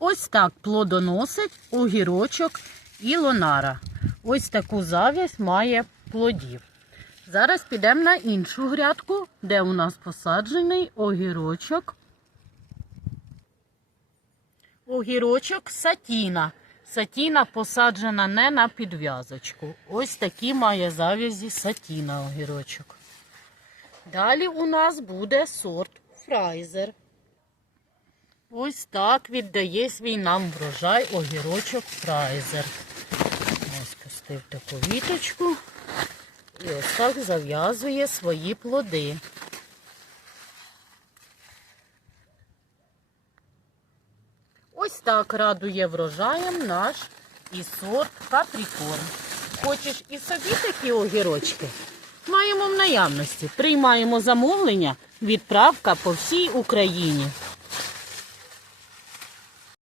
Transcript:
Ось так плодоносить огірочок і лонара. Ось таку зав'язь має плодів. Зараз підемо на іншу грядку, де у нас посаджений огірочок. Огірочок сатіна. Сатіна посаджена не на підв'язочку. Ось такі має зав'язі сатіна огірочок. Далі у нас буде сорт фрайзер. Ось так віддає свій нам врожай огірочок фрайзер. Ось пустив таку віточку і ось так зав'язує свої плоди. Ось так радує врожаєм наш і сорт капрікорн. Хочеш і собі такі огірочки? Маємо в наявності. Приймаємо замовлення, відправка по всій Україні.